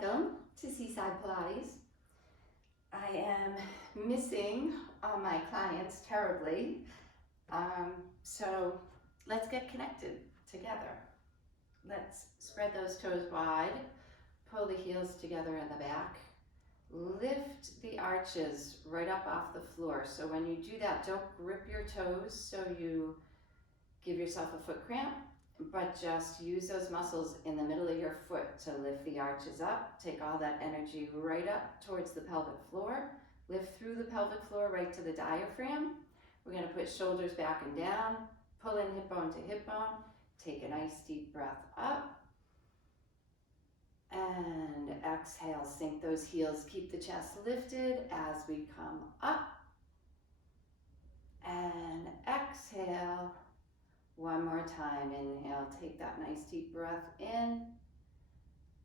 Welcome to Cside Pilates. I am missing all my clients terribly, so let's get connected together. Let's spread those toes wide, pull the heels together in the back, lift the arches right up off the floor. So when you do that, don't grip your toes so you give yourself a foot cramp, but just use those muscles in the middle of your foot to lift the arches up. Take all that energy right up towards the pelvic floor. Lift through the pelvic floor right to the diaphragm. We're going to put shoulders back and down, pull in hip bone to hip bone. Take a nice deep breath up. And exhale, sink those heels. Keep the chest lifted as we come up. And exhale. One more time, inhale, take that nice deep breath in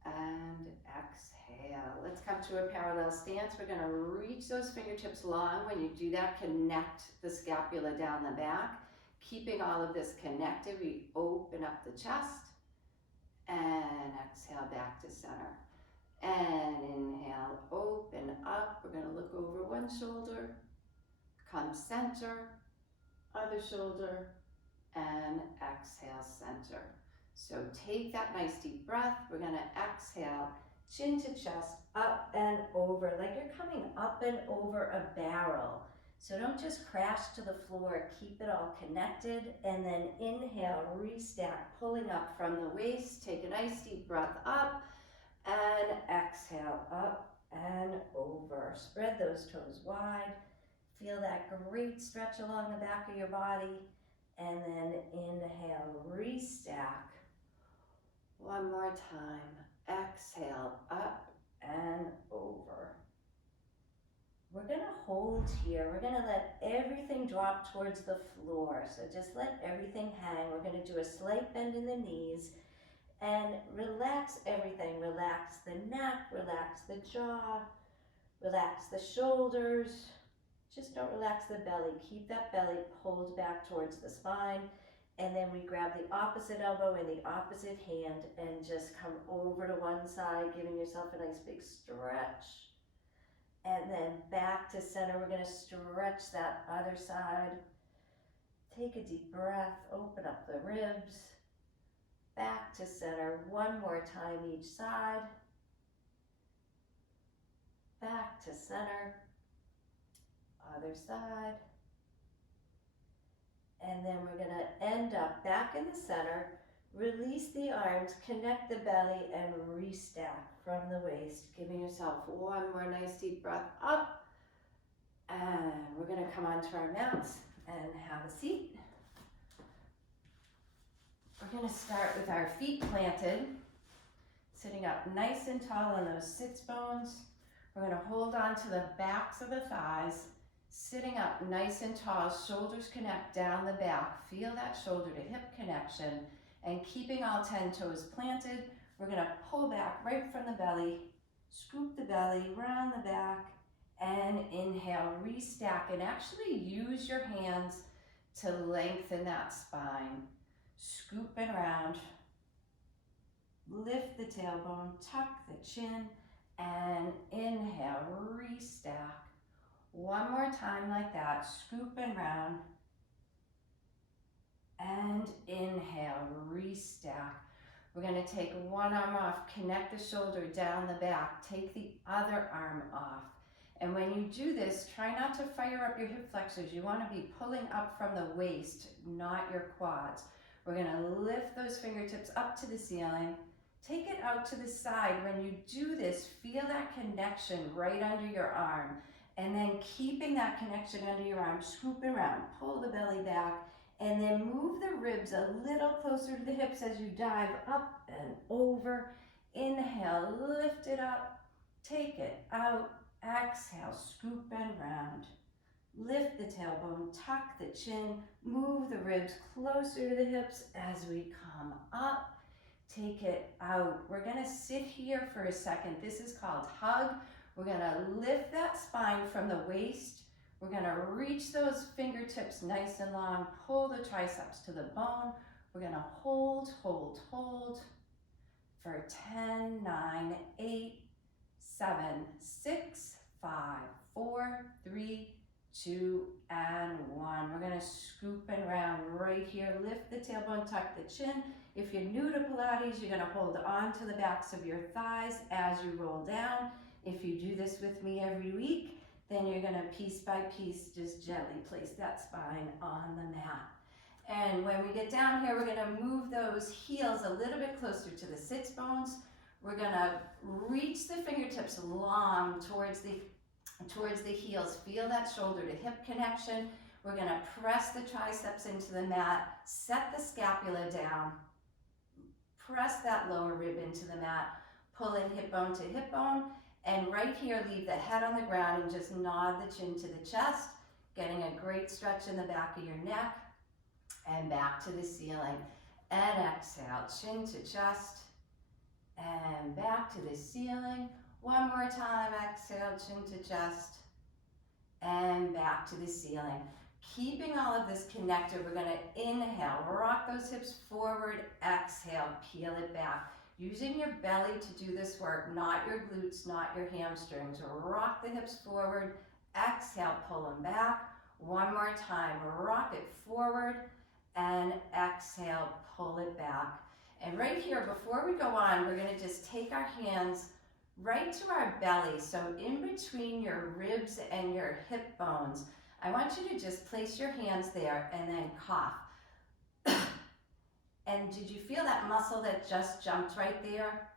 and exhale. Let's come to a parallel stance. We're going to reach those fingertips long. When you do that, connect the scapula down the back. Keeping all of this connected, we open up the chest and exhale back to center. And inhale, open up. We're going to look over one shoulder, come center, other shoulder, and exhale, center. So take that nice deep breath. We're going to exhale, chin to chest, up and over, like you're coming up and over a barrel. So don't just crash to the floor, keep it all connected, and then inhale, restack, pulling up from the waist. Take a nice deep breath up, and exhale, up and over. Spread those toes wide. Feel that great stretch along the back of your body. And then inhale, restack. One more time. Exhale, up and over. We're going to hold here. We're going to let everything drop towards the floor. So just let everything hang. We're going to do a slight bend in the knees and relax everything. Relax the neck, relax the jaw, relax the shoulders. Just don't relax the belly. Keep that belly pulled back towards the spine. And then we grab the opposite elbow in the opposite hand and just come over to one side, giving yourself a nice big stretch. And then back to center. We're going to stretch that other side. Take a deep breath. Open up the ribs. Back to center. One more time each side. Back to center. Other side. And then we're going to end up back in the center. Release the arms, connect the belly, and restack from the waist. Giving yourself one more nice deep breath up. And we're going to come onto our mats and have a seat. We're going to start with our feet planted, sitting up nice and tall on those sits bones. We're going to hold on to the backs of the thighs. Sitting up nice and tall, shoulders connect down the back. Feel that shoulder to hip connection. And keeping all 10 toes planted, we're going to pull back right from the belly, scoop the belly, round the back, and inhale, restack. And actually use your hands to lengthen that spine. Scoop and round. Lift the tailbone, tuck the chin, and inhale, restack. One more time like that, scoop and round, and inhale, restack. We're going to take one arm off, connect the shoulder down the back, take the other arm off. And when you do this, try not to fire up your hip flexors. You want to be pulling up from the waist, not your quads. We're going to lift those fingertips up to the ceiling. Take it out to the side. When you do this, feel that connection right under your arm. And then keeping that connection under your arm, scoop around, pull the belly back, and then move the ribs a little closer to the hips as you dive up and over. Inhale, lift it up, take it out, exhale, scoop and round. Lift the tailbone, tuck the chin, move the ribs closer to the hips as we come up. Take it out. We're going to sit here for a second. This is called hug. We're going to lift that spine from the waist. We're going to reach those fingertips nice and long. Pull the triceps to the bone. We're going to hold, hold, hold. for 10, 9, 8, 7, 6, 5, 4, 3, 2, and 1. We're gonna scoop and round right here. Lift the tailbone, tuck the chin. If you're new to Pilates, you're gonna hold on to the backs of your thighs as you roll down. If you do this with me every week, then you're gonna piece by piece just gently place that spine on the mat. And when we get down here, we're gonna move those heels a little bit closer to the sits bones. We're gonna reach the fingertips long towards the heels. Feel that shoulder to hip connection. We're gonna press the triceps into the mat, set the scapula down, press that lower rib into the mat, pull in hip bone to hip bone, and right here, leave the head on the ground and just nod the chin to the chest, getting a great stretch in the back of your neck, and back to the ceiling. And exhale, chin to chest, and back to the ceiling. One more time, exhale, chin to chest, and back to the ceiling. Keeping all of this connected, we're gonna inhale, rock those hips forward, exhale, peel it back. Using your belly to do this work, not your glutes, not your hamstrings. Rock the hips forward, exhale, pull them back. One more time, rock it forward, and exhale, pull it back. And right here, before we go on, we're gonna just take our hands right to our belly. So in between your ribs and your hip bones, I want you to just place your hands there and then cough. And did you feel that muscle that just jumped right there?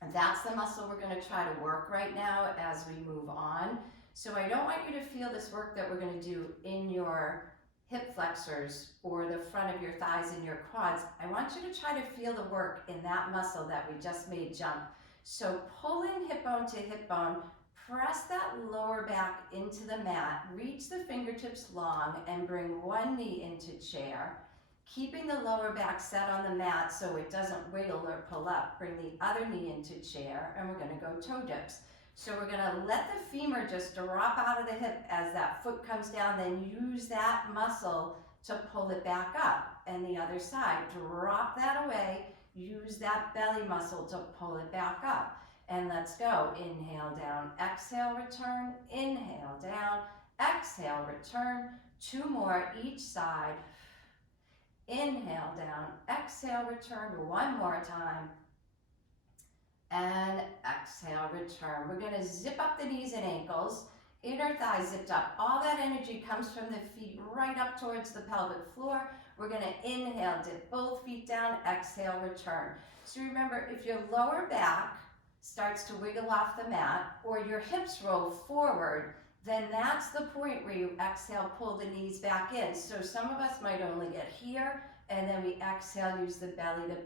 And that's the muscle we're gonna try to work right now as we move on. So I don't want you to feel this work that we're gonna do in your hip flexors or the front of your thighs and your quads. I want you to try to feel the work in that muscle that we just made jump. So pull in hip bone to hip bone, press that lower back into the mat, reach the fingertips long, and bring one knee into chair. Keeping the lower back set on the mat so it doesn't wiggle or pull up. Bring the other knee into chair, and we're gonna go toe dips. So we're gonna let the femur just drop out of the hip as that foot comes down, then use that muscle to pull it back up. And the other side, drop that away, use that belly muscle to pull it back up. And let's go, inhale down, exhale, return, inhale down, exhale, return. 2 more each side. Inhale down, exhale, return. 1 more time. And exhale, return. We're gonna zip up the knees and ankles, inner thighs zipped up. All that energy comes from the feet right up towards the pelvic floor. We're gonna inhale, dip both feet down, exhale, return. So remember, if your lower back starts to wiggle off the mat or your hips roll forward, then that's the point where you exhale, pull the knees back in. So some of us might only get here, and then we exhale, use the belly to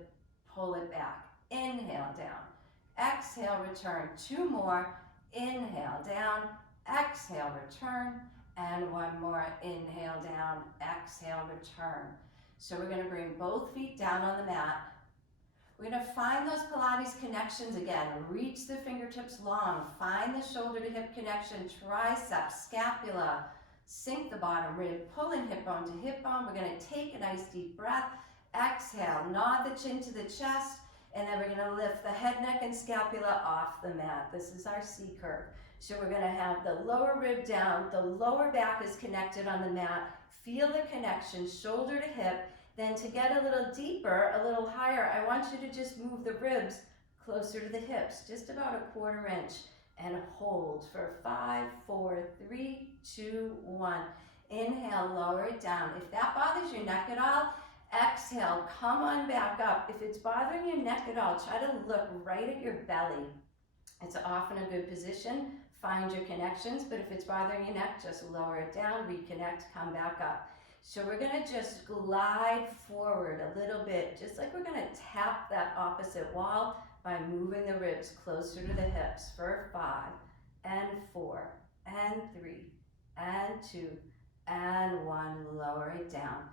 pull it back. Inhale down, exhale, return. 2 more, inhale down, exhale, return, and 1 more, inhale down, exhale, return. So we're gonna bring both feet down on the mat. We're gonna find those Pilates connections again. Reach the fingertips long, find the shoulder to hip connection, triceps, scapula, sink the bottom rib, pull in hip bone to hip bone. We're gonna take a nice deep breath, exhale, nod the chin to the chest, and then we're gonna lift the head, neck, and scapula off the mat. This is our C curve. So we're gonna have the lower rib down, the lower back is connected on the mat, feel the connection, shoulder to hip. Then to get a little deeper, a little higher, I want you to just move the ribs closer to the hips, just about a 1/4 inch, and hold for 5, 4, 3, 2, 1. Inhale, lower it down. If that bothers your neck at all, exhale, come on back up. If it's bothering your neck at all, try to look right at your belly. It's often a good position. Find your connections, but if it's bothering your neck, just lower it down, reconnect, come back up. So we're gonna just glide forward a little bit, just like we're gonna tap that opposite wall by moving the ribs closer to the hips for 5 and 4 and 3 and 2 and 1. Lower it down.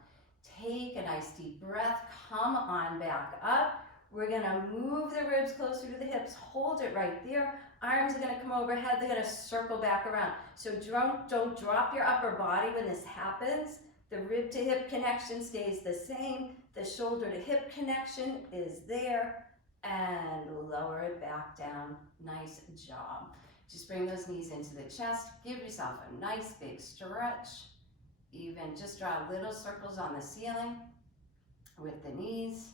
Take a nice deep breath, come on back up. We're gonna move the ribs closer to the hips, hold it right there. Arms are gonna come overhead, they're gonna circle back around. So don't drop your upper body when this happens. The rib to hip connection stays the same. The shoulder to hip connection is there. and lower it back down. Nice job. Just bring those knees into the chest. Give yourself a nice big stretch. Even just draw little circles on the ceiling with the knees.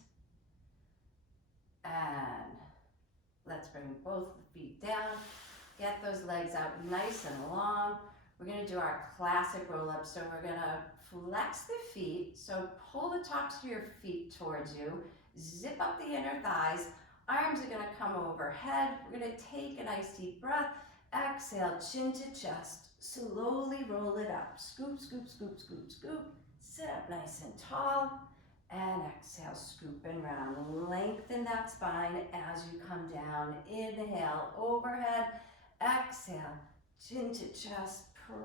And let's bring both feet down. Get those legs out nice and long. We're gonna do our classic roll up. So we're gonna flex the feet. So pull the tops of your feet towards you. Zip up the inner thighs. Arms are gonna come overhead. We're gonna take a nice deep breath. Exhale, chin to chest. Slowly roll it up. Scoop, scoop, scoop, scoop, scoop. Sit up nice and tall. And exhale, scoop and round. Lengthen that spine as you come down. Inhale, overhead. Exhale, chin to chest.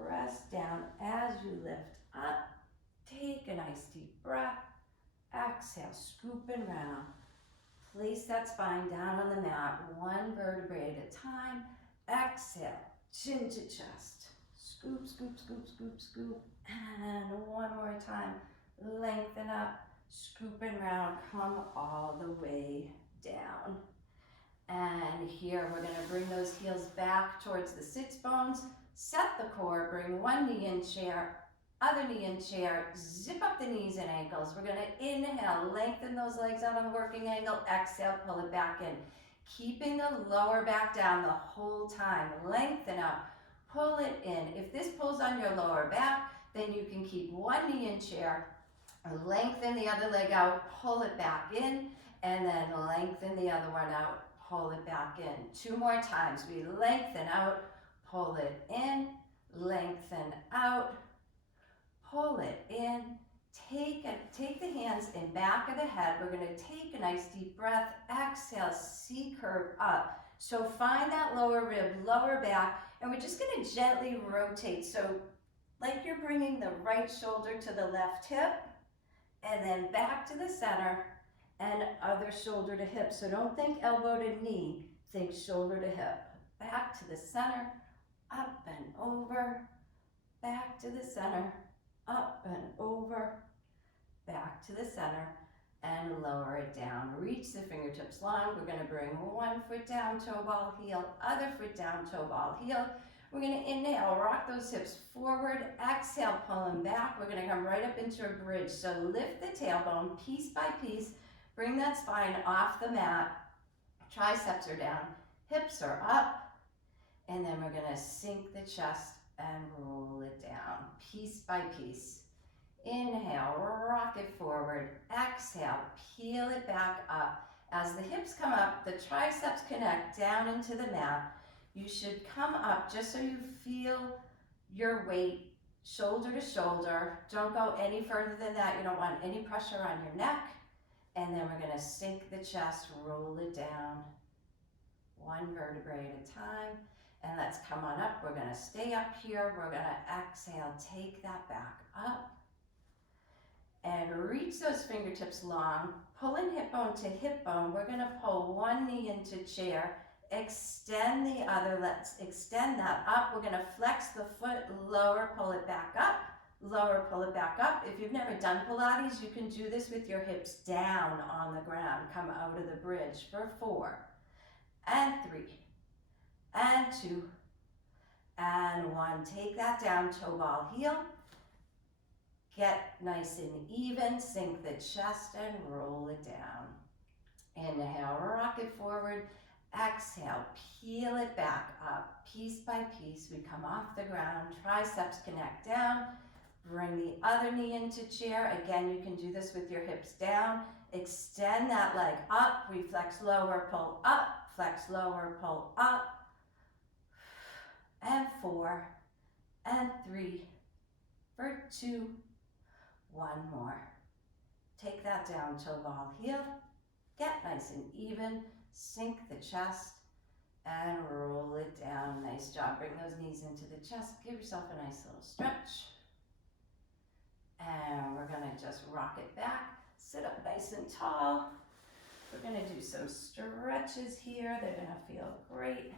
Press down as you lift up. Take a nice deep breath. Exhale, scoop and round. Place that spine down on the mat, one vertebrae at a time. Exhale, chin to chest. Scoop, scoop, scoop, scoop, scoop. And one more time. Lengthen up, scoop and round. Come all the way down. And here we're gonna bring those heels back towards the sits bones. Set the core, bring one knee in chair, other knee in chair, zip up the knees and ankles. We're gonna inhale, lengthen those legs out on the working angle. Exhale, pull it back in. Keeping the lower back down the whole time. Lengthen up, pull it in. If this pulls on your lower back, then you can keep one knee in chair, lengthen the other leg out, pull it back in, and then lengthen the other one out, pull it back in. Two more times. We lengthen out, pull it in, lengthen out, pull it in. Take the hands in back of the head. We're gonna take a nice deep breath. Exhale, C curve up. So find that lower rib, lower back, and we're just gonna gently rotate. So like you're bringing the right shoulder to the left hip, and then back to the center, and other shoulder to hip. So don't think elbow to knee, think shoulder to hip. Back to the center, up and over, back to the center, up and over, back to the center, and lower it down. Reach the fingertips long. We're gonna bring one foot down, toe ball, heel, other foot down, toe ball, heel. We're gonna inhale, rock those hips forward. Exhale, pull them back. We're gonna come right up into a bridge. So lift the tailbone piece by piece. Bring that spine off the mat. Triceps are down, hips are up. And then we're gonna sink the chest and roll it down, piece by piece. Inhale, rock it forward. Exhale, peel it back up. As the hips come up, the triceps connect down into the mat. You should come up just so you feel your weight shoulder to shoulder. Don't go any further than that. You don't want any pressure on your neck. And then we're gonna sink the chest, roll it down, one vertebrae at a time. And let's come on up. We're gonna stay up here. We're gonna exhale, take that back up. And reach those fingertips long. Pulling hip bone to hip bone. We're gonna pull one knee into chair. Extend the other. Let's extend that up. We're gonna flex the foot, lower, pull it back up. Lower, pull it back up. If you've never done Pilates, you can do this with your hips down on the ground. Come out of the bridge for 4 and 3 and 2 and 1. Take that down, toe ball, heel. Get nice and even, sink the chest and roll it down. Inhale, rock it forward. Exhale, peel it back up. Piece by piece, we come off the ground. Triceps connect down. Bring the other knee into chair. Again, you can do this with your hips down. Extend that leg up. We flex lower, pull up. Flex lower, pull up. And 4 and 3 for 2. One more. Take that down, toe ball, heel. Get nice and even. Sink the chest and roll it down. Nice job. Bring those knees into the chest. Give yourself a nice little stretch. And we're gonna just rock it back. Sit up nice and tall. We're gonna do some stretches here. They're gonna feel great.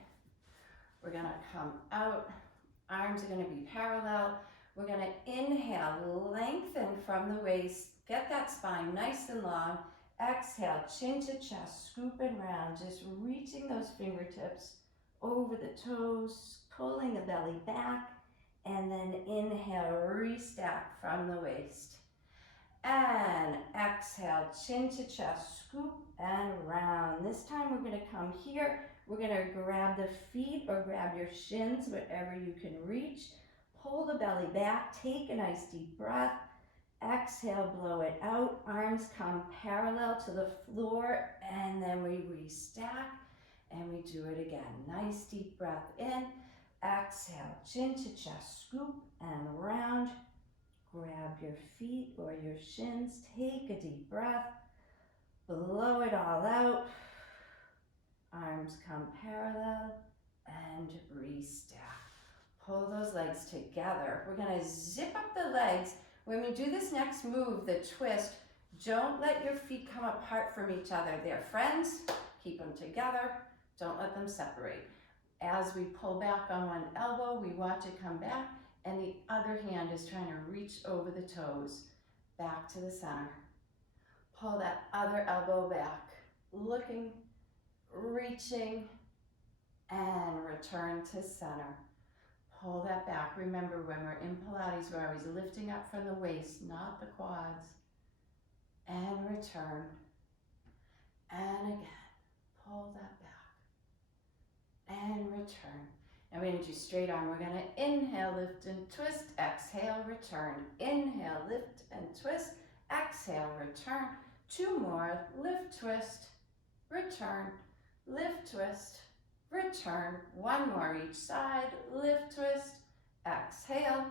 We're gonna come out. Arms are gonna be parallel. We're gonna inhale, lengthen from the waist. Get that spine nice and long. Exhale, chin to chest, scooping round, just reaching those fingertips over the toes, pulling the belly back, and then inhale, restack from the waist. And exhale, chin to chest, scoop and round. This time we're gonna come here. We're gonna grab the feet or grab your shins, whatever you can reach. Pull the belly back, take a nice deep breath. Exhale, blow it out. Arms come parallel to the floor, and then we restack, and we do it again. Nice deep breath in. Exhale, chin to chest, scoop and round. Grab your feet or your shins, take a deep breath, blow it all out. Arms come parallel and restack. Pull those legs together. We're gonna zip up the legs. When we do this next move, the twist, don't let your feet come apart from each other. They're friends, keep them together, don't let them separate. As we pull back on one elbow, we watch it come back, and the other hand is trying to reach over the toes, back to the center. Pull that other elbow back, looking, reaching, and return to center. Pull that back. Remember, when we're in Pilates, we're always lifting up from the waist, not the quads. And return. And again, pull that back. And return. And we're going to do straight arm. We're going to inhale, lift and twist. Exhale, return. Inhale, lift and twist. Exhale, return. Two more. Lift, twist, return. Lift, twist, return. One more each side. Lift, twist, exhale,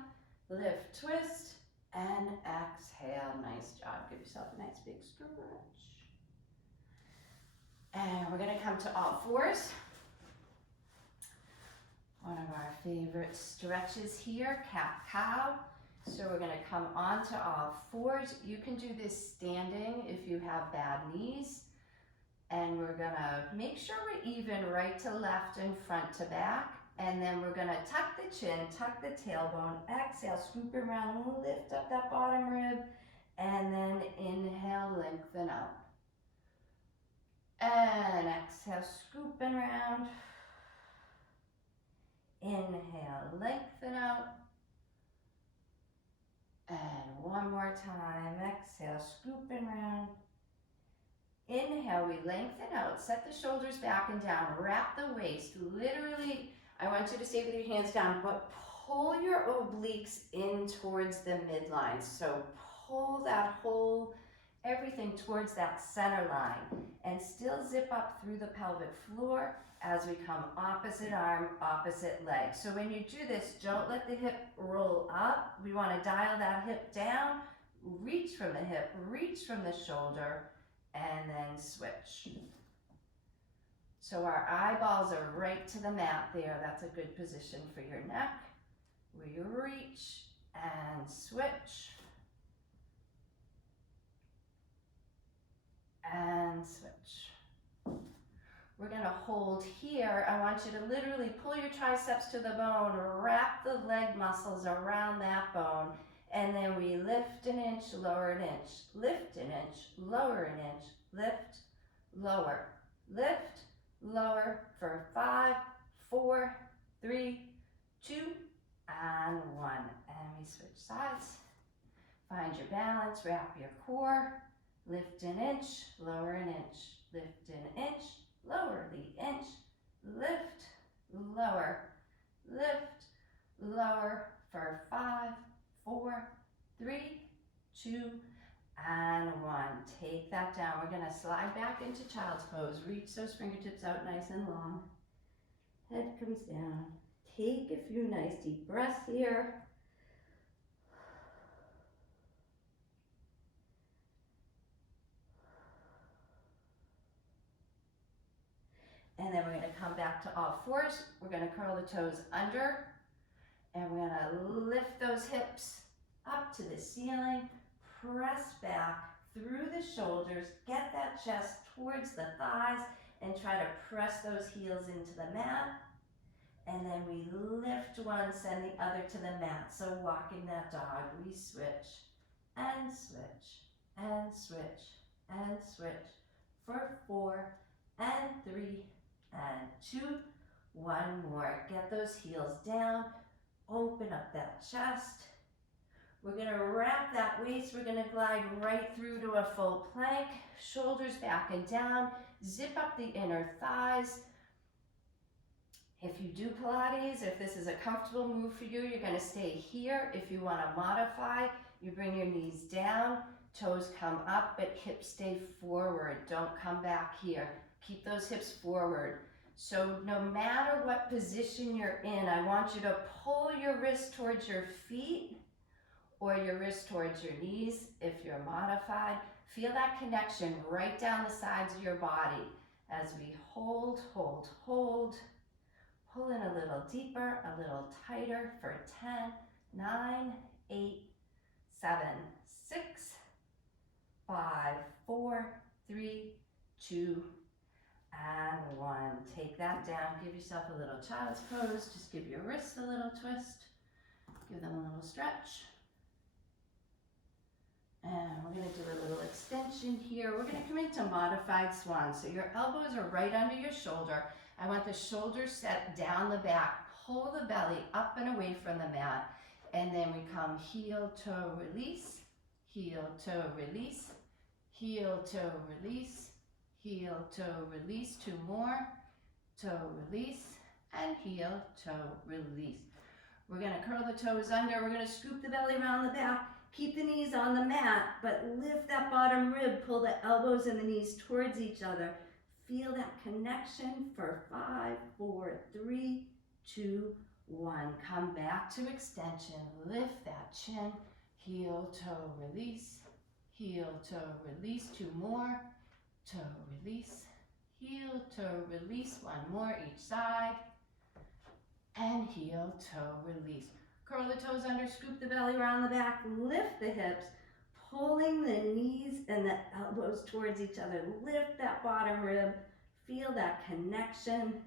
lift, twist, and exhale. Nice job. Give yourself a nice big stretch. And we're going to come to all fours. One of our favorite stretches here, cat-cow. So we're going to come onto all fours. You can do this standing if you have bad knees. And we're gonna make sure we're even right to left and front to back. And then we're gonna tuck the chin, tuck the tailbone, exhale, scoop around, lift up that bottom rib, and then inhale, lengthen out. And exhale, scooping around. Inhale, lengthen out. And one more time, exhale, scooping around. Inhale, we lengthen out, set the shoulders back and down, wrap the waist. Literally, I want you to stay with your hands down, but pull your obliques in towards the midline. So pull that whole, everything towards that center line, and still zip up through the pelvic floor as we come opposite arm, opposite leg. So when you do this, don't let the hip roll up. We want to dial that hip down, reach from the hip, reach from the shoulder, and then switch. So our eyeballs are right to the mat there. That's a good position for your neck. We reach and switch. And switch. We're gonna hold here. I want you to literally pull your triceps to the bone, wrap the leg muscles around that bone, and then we lift an inch, lower an inch, lift an inch, lower an inch, lift, lower, lift, lower for 5, 4, 3, 2, and 1. And we switch sides. Find your balance, wrap your core, lift an inch, lower an inch, lift an inch, lower the inch, lift, lower, lift, lower for 5, 4, 3, 2, and 1. Take that down. We're going to slide back into child's pose. Reach those fingertips out nice and long. Head comes down. Take a few nice deep breaths here. And then we're going to come back to all fours. We're going to curl the toes under. And we're going to lift those hips up to the ceiling, press back through the shoulders, get that chest towards the thighs, and try to press those heels into the mat. And then we lift one, send the other to the mat. So walking that dog, we switch and switch and switch. and switch for 4 and 3 and 2. One more. Get those heels down. Open up that chest. We're going to wrap that waist. We're going to glide right through to a full plank. Shoulders back and down. Zip up the inner thighs. If you do Pilates, if this is a comfortable move for you, you're going to stay here. If you want to modify, you bring your knees down, toes come up, but hips stay forward. Don't come back here. Keep those hips forward. So no matter what position you're in, I want you to pull your wrist towards your feet or your wrist towards your knees if you're modified. Feel that connection right down the sides of your body as we hold, hold, hold. Pull in a little deeper, a little tighter for 10, 9, 8, 7, 6, 5, 4, 3, 2, and 1. Take that down. Give yourself a little child's pose. Just give your wrists a little twist. Give them a little stretch. And we're going to do a little extension here. We're going to come into modified swan. So your elbows are right under your shoulder. I want the shoulders set down the back. Pull the belly up and away from the mat. And then we come heel, toe, release, heel, toe, release, heel, toe, release, heel, toe, release. 2 more, toe, release, and heel, toe, release. We're going to curl the toes under. We're going to scoop the belly around the back. Keep the knees on the mat, but lift that bottom rib. Pull the elbows and the knees towards each other. Feel that connection for 5, 4, 3, 2, 1. Come back to extension. Lift that chin. Heel, toe, release. Heel, toe, release. 2 more. Toe, release. Heel, toe, release. 1 more each side. And heel, toe, release. Curl the toes under, scoop the belly around the back, lift the hips, pulling the knees and the elbows towards each other. Lift that bottom rib, feel that connection.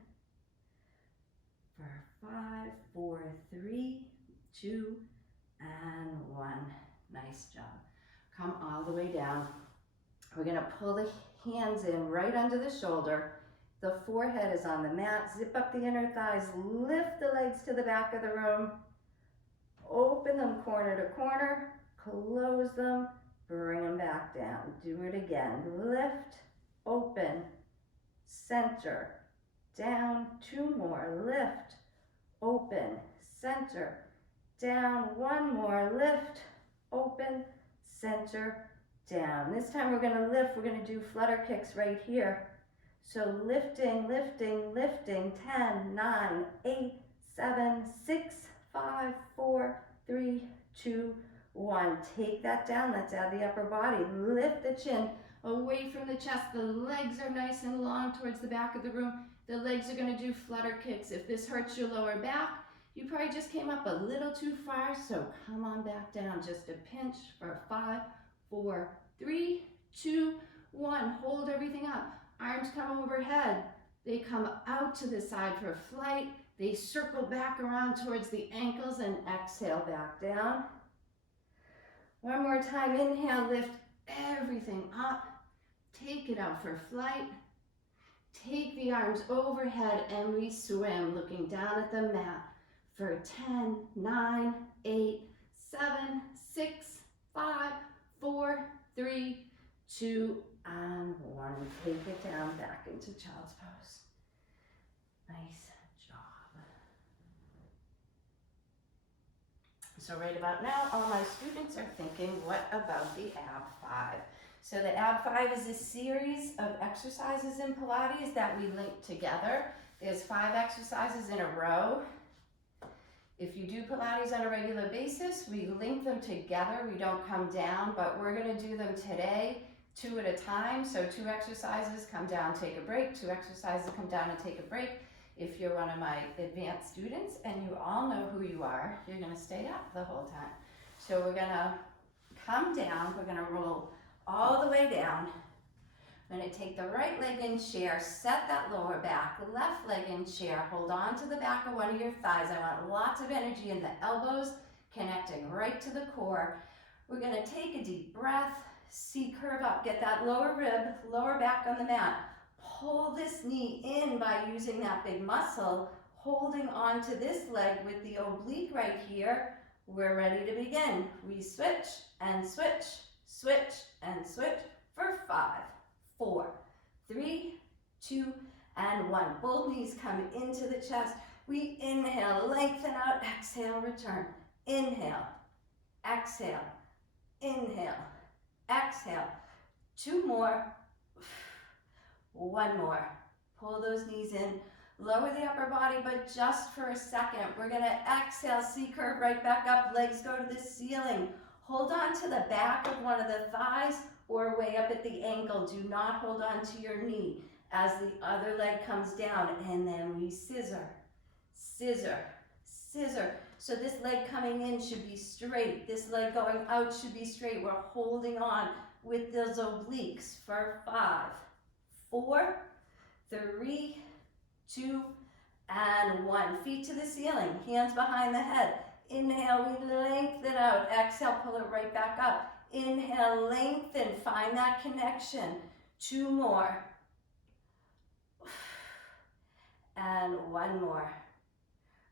For 5, 4, 3, 2, and 1. Nice job. Come all the way down. We're going to pull the hands in right under the shoulder. The forehead is on the mat. Zip up the inner thighs. Lift the legs to the back of the room. Open them corner to corner. Close them. Bring them back down. Do it again. Lift. Open. Center. Down. 2 more. Lift. Open. Center. Down. 1 more. Lift. Open. Center. Down. This time we're going to lift. We're going to do flutter kicks right here. So lifting, lifting, lifting. 10, 9, 8, 7, 6, 5, 4, 3, 2, 1. Take that down. Let's add the upper body. Lift the chin away from the chest. The legs are nice and long towards the back of the room. The legs are going to do flutter kicks. If this hurts your lower back, you probably just came up a little too far, so come on back down. Just a pinch for 5, 4, 3, 2, 1. Hold everything up. Arms come overhead. They come out to the side for flight. They circle back around towards the ankles and exhale back down. One more time. Inhale, lift everything up. Take it out for flight. Take the arms overhead and we swim, looking down at the mat for 10, 9, 8, 7, 6, 5, 4, 3, 2, and 1. Take it down back into child's pose. Nice job. So right about now, all my students are thinking, what about the ab 5? So the ab 5 is a series of exercises in Pilates that we link together. There's 5 exercises in a row. If you do Pilates on a regular basis, we link them together. We don't come down, but we're going to do them today 2 at a time. So 2 exercises, come down, take a break. 2 exercises, come down and take a break. If you're one of my advanced students and you all know who you are, you're going to stay up the whole time. So we're going to come down. We're going to roll all the way down. I'm going to take the right leg in chair, set that lower back, left leg in chair, hold on to the back of one of your thighs. I want lots of energy in the elbows, connecting right to the core. We're going to take a deep breath, C curve up. Get that lower rib, lower back on the mat. Pull this knee in by using that big muscle, holding on to this leg with the oblique right here. We're ready to begin. We switch and switch, switch and switch for 5, 4, 3, 2, and 1. Both knees come into the chest. We inhale, lengthen out, exhale, return. Inhale, exhale, inhale, exhale. 2 more. 1 more. Pull those knees in. Lower the upper body, but just for a second. We're gonna exhale, C-curve right back up. Legs go to the ceiling. Hold on to the back of one of the thighs or way up at the ankle. Do not hold on to your knee as the other leg comes down, and then we scissor, scissor, scissor. So this leg coming in should be straight. This leg going out should be straight. We're holding on with those obliques for 5, 4, 3, 2, and 1. Feet to the ceiling, hands behind the head. Inhale, we lengthen out. Exhale, pull it right back up. Inhale, lengthen, find that connection. 2 more. And 1 more.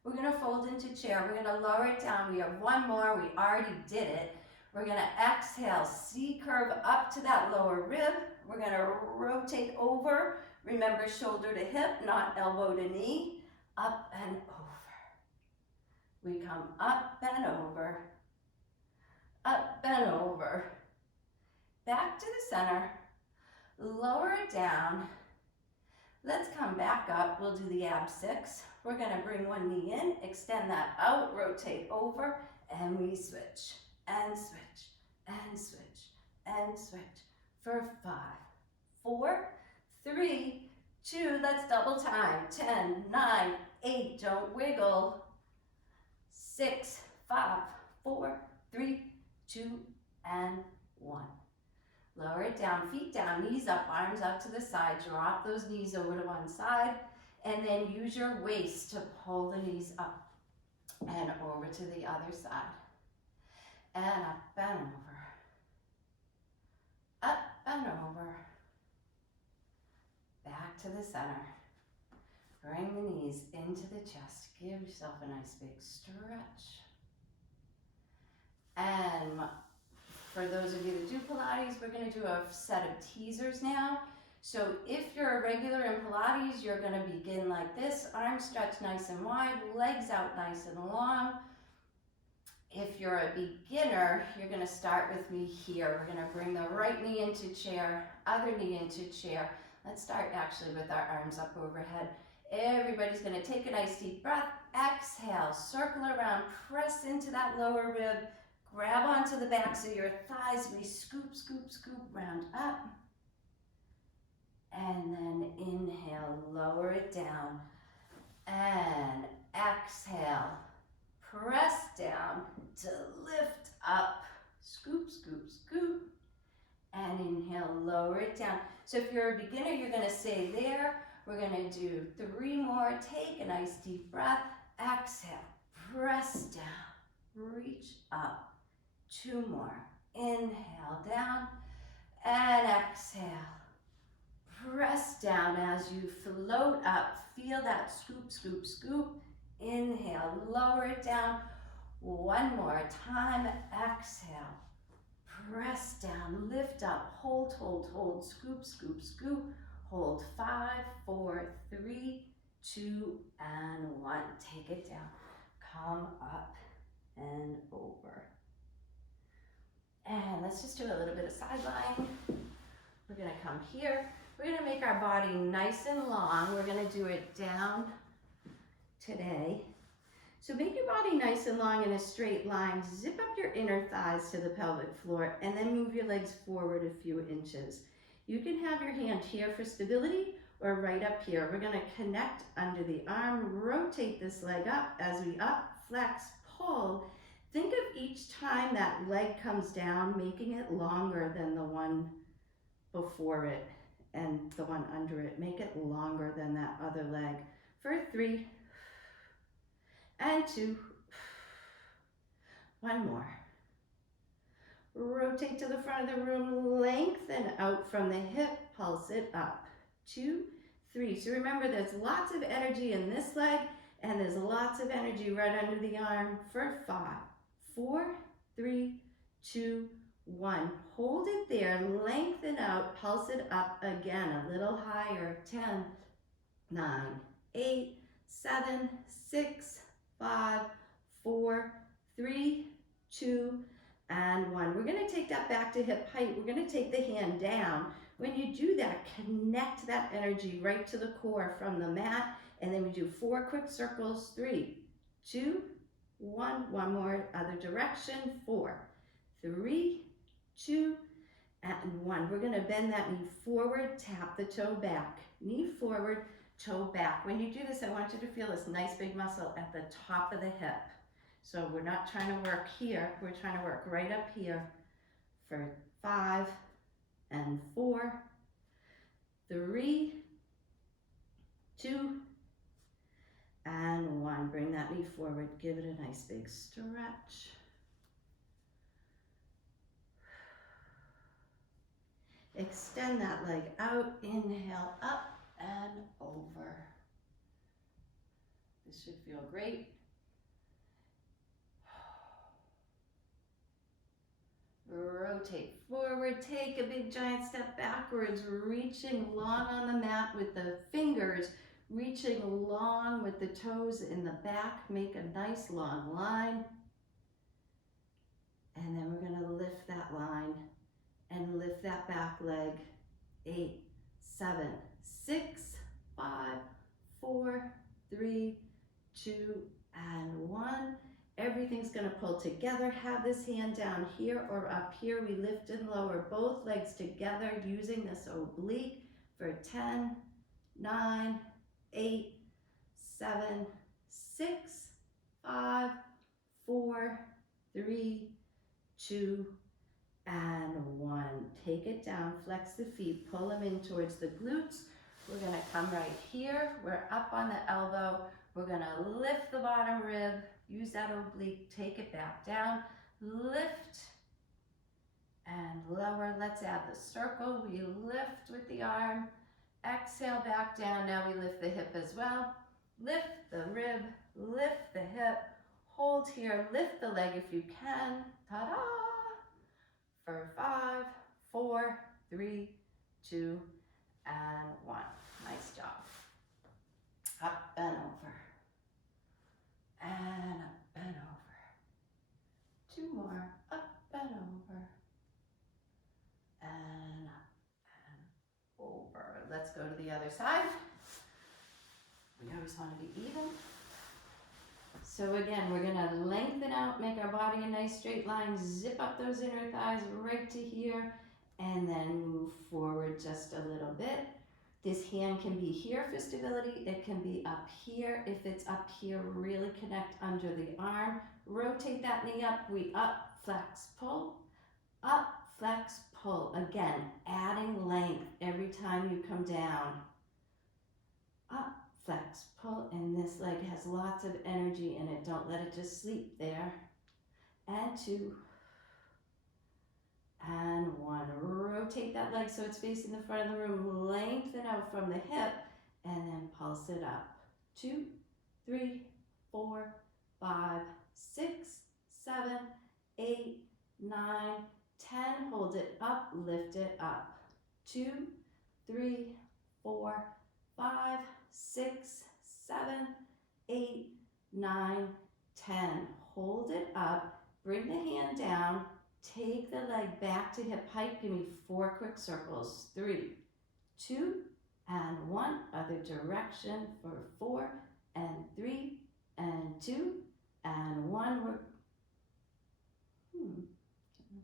We're gonna fold into chair. We're gonna lower it down. We have 1 more, we already did it. We're gonna exhale, C-curve up to that lower rib. We're gonna rotate over. Remember, shoulder to hip, not elbow to knee. Up and over. We come up and over. Up and over. Back to the center. Lower it down. Let's come back up. We'll do the ab 6. We're gonna bring 1 knee in, extend that out, rotate over, and we switch, and switch, and switch, and switch for 5, 4, 3, 2, let's double time. 10, 9, 8, don't wiggle. 6, 5, 4, 3, 2, and 1. Lower it down, feet down, knees up, arms out to the side. Drop those knees over to one side, and then use your waist to pull the knees up and over to the other side. And up and over. Up and over. Back to the center. Bring the knees into the chest. Give yourself a nice big stretch. And for those of you that do Pilates, we're gonna do a set of teasers now. So if you're a regular in Pilates, you're gonna begin like this. Arms stretched nice and wide, legs out nice and long. If you're a beginner, you're gonna start with me here. We're gonna bring the right knee into chair, other knee into chair. Let's start actually with our arms up overhead. Everybody's gonna take a nice deep breath. Exhale, circle around, press into that lower rib. Grab onto the backs of your thighs. We scoop, scoop, scoop, round up. And then inhale, lower it down. And exhale, press down to lift up. Scoop, scoop, scoop. And inhale, lower it down. So if you're a beginner, you're gonna stay there. We're gonna do 3 more. Take a nice deep breath. Exhale, press down, reach up. 2 more. Inhale down and exhale. Press down as you float up. Feel that scoop, scoop, scoop. Inhale, lower it down. 1 more time. Exhale. Press down, lift up, hold, hold, hold. Scoop, scoop, scoop. Hold 5, 4, 3, 2, and 1. Take it down. Come up and over. And let's just do a little bit of side lying. We're gonna come here. We're gonna make our body nice and long. We're gonna do it down today. So make your body nice and long in a straight line. Zip up your inner thighs to the pelvic floor and then move your legs forward a few inches. You can have your hand here for stability or right up here. We're gonna connect under the arm, rotate this leg up as we up, flex, pull. Think of each time that leg comes down, making it longer than the one before it and the one under it. Make it longer than that other leg. For 3 and 2. 1 more. rotate to the front of the room, lengthen out from the hip, pulse it up. 2, 3. So remember, there's lots of energy in this leg, and there's lots of energy right under the arm for 5, 4, 3, 2, 1. Hold it there, lengthen out, pulse it up again, a little higher. 10, 9, 8, 7, 6, 5, 4, 3, 2, and 1. We're going to take that back to hip height. We're going to take the hand down. When you do that, connect that energy right to the core from the mat, and then we do 4 quick circles. 3, 2, 1. One more, other direction. 4, 3, 2, and 1. We're going to bend that knee forward, tap the toe back. Knee forward, toe back. When you do this, I want you to feel this nice big muscle at the top of the hip. So we're not trying to work here, we're trying to work right up here for 5 and 4, 3, 2, and 1. Bring that knee forward, give it a nice big stretch. Extend that leg out, inhale up and over. This should feel great. Rotate forward, take a big giant step backwards, reaching long on the mat with the fingers, reaching long with the toes in the back. Make a nice long line. And then we're going to lift that line and lift that back leg. 8, 7, 6, 5, 4, 3, 2, and 1. Everything's going to pull together. Have this hand down here or up here. We lift and lower both legs together using this oblique for 10, 9, 8, 7, 6, 5, 4, 3, 2, and 1. Take it down, flex the feet, pull them in towards the glutes. We're going to come right here. We're up on the elbow. We're going to lift the bottom rib. Use that oblique, take it back down, lift and lower. Let's add the circle. We lift with the arm, exhale back down. Now we lift the hip as well. Lift the rib, lift the hip, hold here, lift the leg if you can. Ta-da! For 5, 4, 3, 2, and 1. Nice job. Up and over. And up and over. 2 more, up and over. And up and over. Let's go to the other side. We always want to be even. So again, we're gonna lengthen out, make our body a nice straight line, zip up those inner thighs right to here, and then move forward just a little bit. This hand can be here for stability, it can be up here. If it's up here, really connect under the arm. Rotate that knee up, we up, flex, pull, up, flex, pull. Again, adding length every time you come down. Up, flex, pull, and this leg has lots of energy in it. Don't let it just sleep there. And 2. And 1. Rotate that leg so it's facing the front of the room. Lengthen out from the hip and then pulse it up. 2, 3, 4, 5, 6, 7, 8, 9, 10. Hold it up, lift it up. 2, 3, 4, 5, 6, 7, 8, 9, 10. Hold it up, bring the hand down. Take the leg back to hip height. Give me 4 quick circles. 3, 2, and 1. Other direction for 4, and 3, and 2, and 1.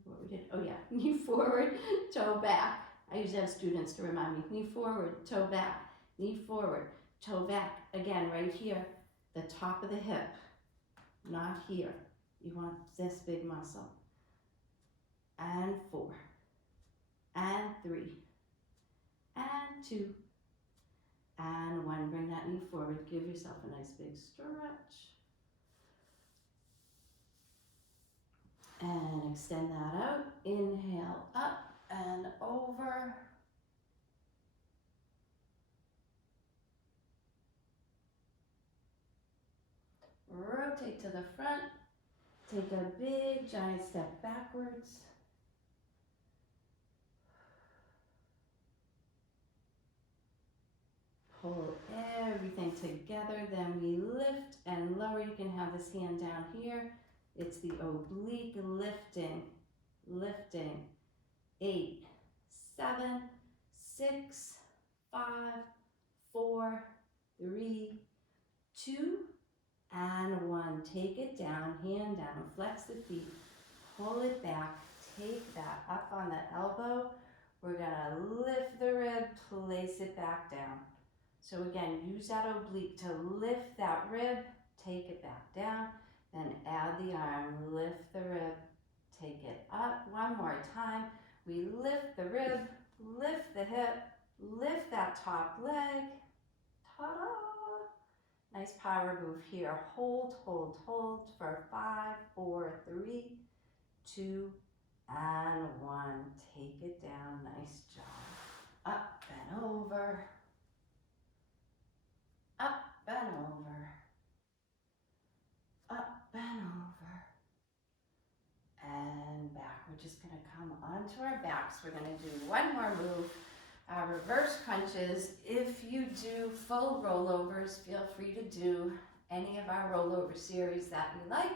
What we did? Oh yeah, knee forward, toe back. I usually have students to remind me. Knee forward, toe back. Knee forward, toe back. Again, right here, the top of the hip, not here. You want this big muscle. And 4, and 3, and 2, and 1. Bring that knee forward. Give yourself a nice big stretch. And extend that out. Inhale up and over. Rotate to the front. Take a big giant step backwards. Pull everything together, then we lift and lower. You can have this hand down here. It's the oblique lifting, lifting. 8, 7, 6, 5, 4, 3, 2, and 1. Take it down, hand down, flex the feet, pull it back, take that up on the elbow. We're gonna lift the rib, place it back down. So again, use that oblique to lift that rib, take it back down, then add the arm, lift the rib, take it up. One more time. We lift the rib, lift the hip, lift that top leg. Ta-da! Nice power move here. Hold, hold, hold for 5, 4, 3, 2, and 1. Take it down. Nice job. Up and over. Up and over. Up and over. And back. We're just going to come onto our backs. We're going to do one more move. Reverse crunches. If you do full rollovers, feel free to do any of our rollover series that you like.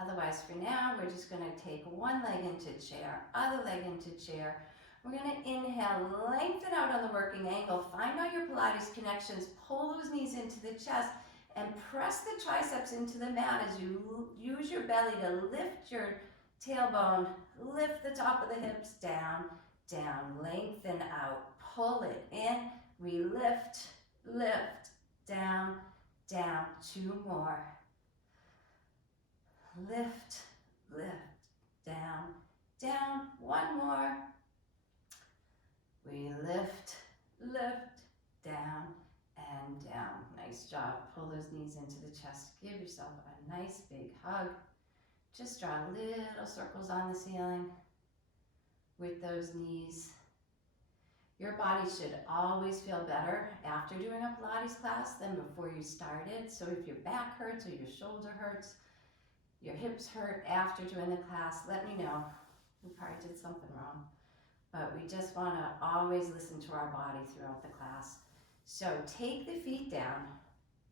Otherwise, for now, we're just going to take one leg into chair, other leg into chair. We're going to inhale, lengthen out on the working angle. Find out your Pilates connections. Pull those knees into the chest and press the triceps into the mat as you use your belly to lift your tailbone. Lift the top of the hips down, down, lengthen out. Pull it in. We lift, lift, down, down. 2 more. Lift, lift, down, down. 1 more. We lift, lift, down, and down. Nice job. Pull those knees into the chest. Give yourself a nice big hug. Just draw little circles on the ceiling with those knees. Your body should always feel better after doing a Pilates class than before you started. So if your back hurts or your shoulder hurts, your hips hurt after doing the class, let me know. We probably did something wrong. But we just want to always listen to our body throughout the class. So take the feet down,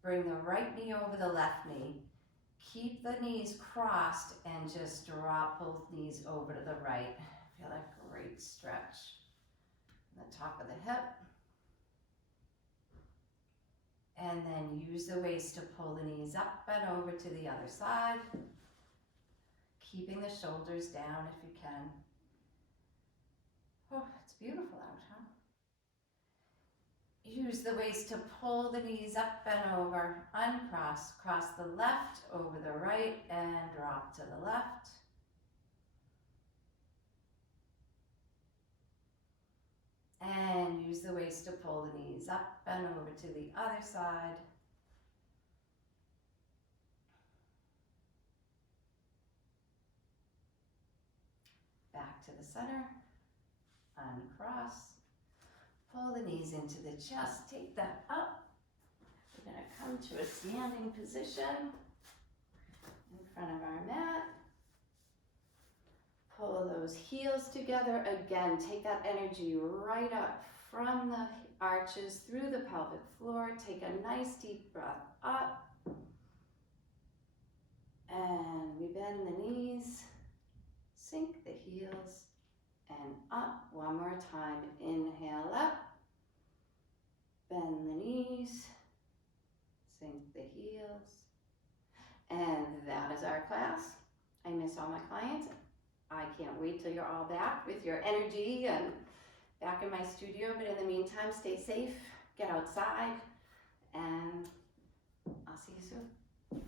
bring the right knee over the left knee, keep the knees crossed, and just drop both knees over to the right. Feel a great stretch in the top of the hip. And then use the waist to pull the knees up and over to the other side, keeping the shoulders down if you can. Oh, it's beautiful out, huh? Use the waist to pull the knees up and over, uncross, cross the left over the right and drop to the left. And use the waist to pull the knees up and over to the other side. Back to the center, uncross. Pull the knees into the chest, take that up. We're going to come to a standing position in front of our mat. Pull those heels together. Again, take that energy right up from the arches through the pelvic floor. Take a nice deep breath up. And we bend the knees, sink the heels, and up. One more time. Inhale up. Bend the knees, sink the heels. And that is our class. I miss all my clients. I can't wait till you're all back with your energy and back in my studio. But in the meantime, stay safe, get outside, and I'll see you soon.